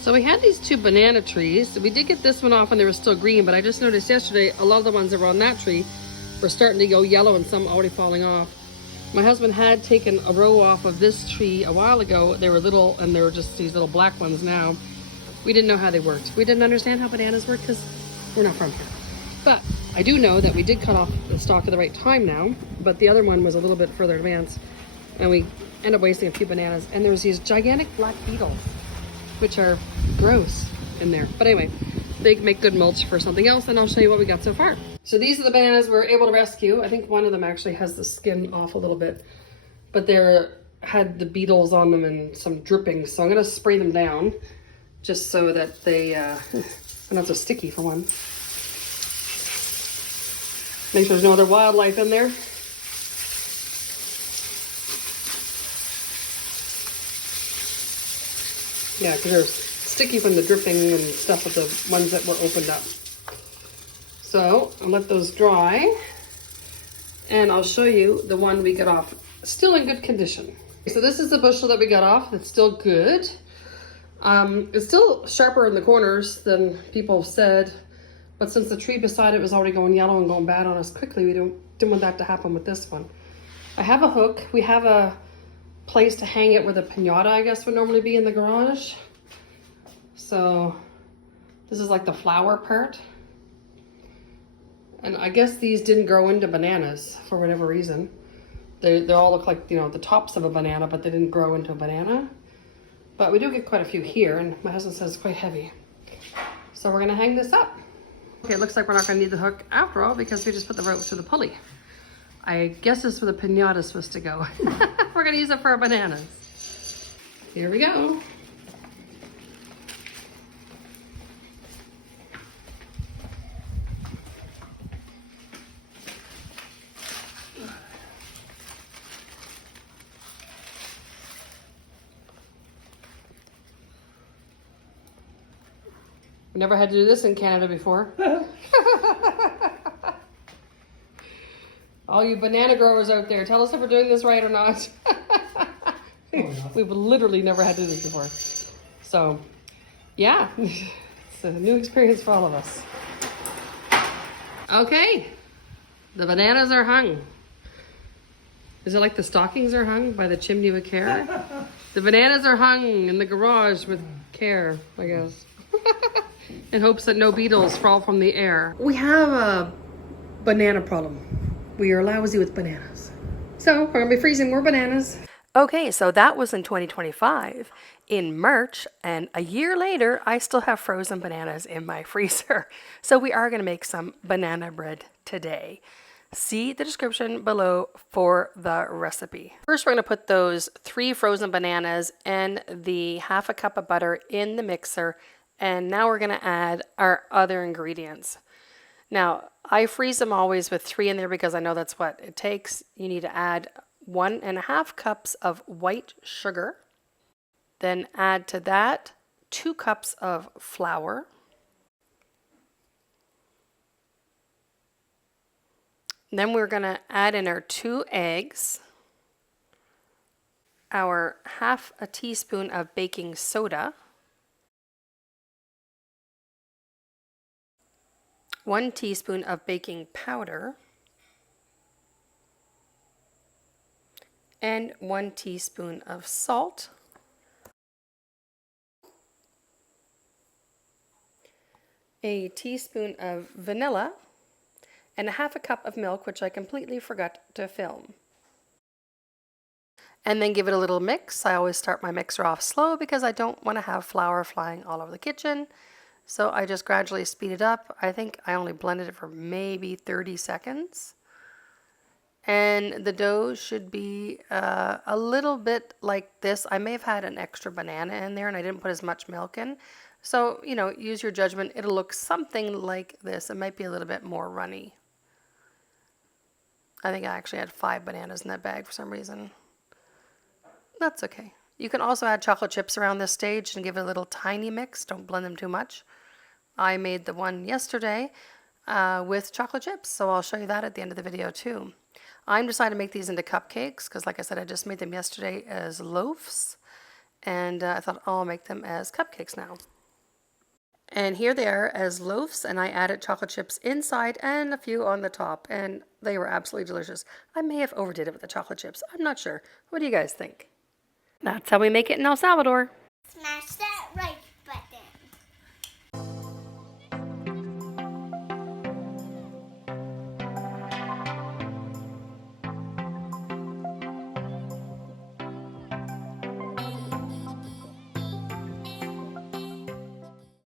So we had these 2 banana trees. We did get this one off when they were still green, but I just noticed yesterday a lot of the ones that were on that tree were starting to go yellow and some already falling off. My husband had taken a row off of this tree a while ago. They were little and they were just these little black ones now. We didn't know how they worked. We didn't understand how bananas work because we're not from here. But I do know that we did cut off the stalk at the right time now, but the other one was a little bit further advanced and we ended up wasting a few bananas. And there was these gigantic black beetles, which are gross in there. But anyway, they make good mulch for something else, and I'll show you what we got so far. So these are the bananas we were able to rescue. I think one of them actually has the skin off a little bit, but they had the beetles on them and some drippings. So I'm gonna spray them down just so that they are not so sticky for one. Make sure there's no other wildlife in there. Yeah, because they're sticky from the dripping and stuff of the ones that were opened up. So I'll let those dry and I'll show you the one we got off, still in good condition. So this is the bushel that we got off. It's still good. It's still sharper in the corners than people said, but since the tree beside it was already going yellow and going bad on us quickly, we didn't want that to happen with this one. I have a hook. We have a place to hang it where the piñata, I guess, would normally be in the garage. So this is like the flower part. And I guess these didn't grow into bananas for whatever reason. They all look like, you know, the tops of a banana, but they didn't grow into a banana. But we do get quite a few here, and my husband says it's quite heavy. So we're gonna hang this up. Okay, it looks like we're not gonna need the hook after all because we just put the rope through the pulley. I guess this is where the piñata is supposed to go. We're gonna use it for our bananas. Here we go. We never had to do this in Canada before. All you banana growers out there, tell us if we're doing this right or not. We've literally never had to do this before. So, yeah, it's a new experience for all of us. Okay, the bananas are hung. Is it like the stockings are hung by the chimney with care? The bananas are hung in the garage with care, I guess. In hopes that no beetles fall from the air. We have a banana problem. We are lousy with bananas. So we're gonna be freezing more bananas. Okay, so that was in 2025 in March, and a year later, I still have frozen bananas in my freezer. So we are gonna make some banana bread today. See the description below for the recipe. First, we're gonna put those 3 frozen bananas and the half a cup of butter in the mixer. And now we're gonna add our other ingredients. Now, I freeze them always with 3 in there because I know that's what it takes. You need to add 1.5 cups of white sugar. Then add to that 2 cups of flour. Then we're gonna add in our 2 eggs, our half a teaspoon of baking soda, 1 teaspoon of baking powder, and 1 teaspoon of salt, a teaspoon of vanilla, and a half a cup of milk, which I completely forgot to film. And then give it a little mix. I always start my mixer off slow because I don't want to have flour flying all over the kitchen. So I just gradually speed it up. I think I only blended it for maybe 30 seconds. And the dough should be a little bit like this. I may have had an extra banana in there and I didn't put as much milk in. So, you know, use your judgment. It'll look something like this. It might be a little bit more runny. I think I actually had 5 bananas in that bag for some reason. That's okay. You can also add chocolate chips around this stage and give it a little tiny mix. Don't blend them too much. I made the one yesterday with chocolate chips, so I'll show you that at the end of the video too. I'm deciding to make these into cupcakes because, like I said, I just made them yesterday as loaves. And I thought, oh, I'll make them as cupcakes now. And here they are as loaves, and I added chocolate chips inside and a few on the top, and they were absolutely delicious. I may have overdid it with the chocolate chips. I'm not sure. What do you guys think? That's how we make it in El Salvador. Smash the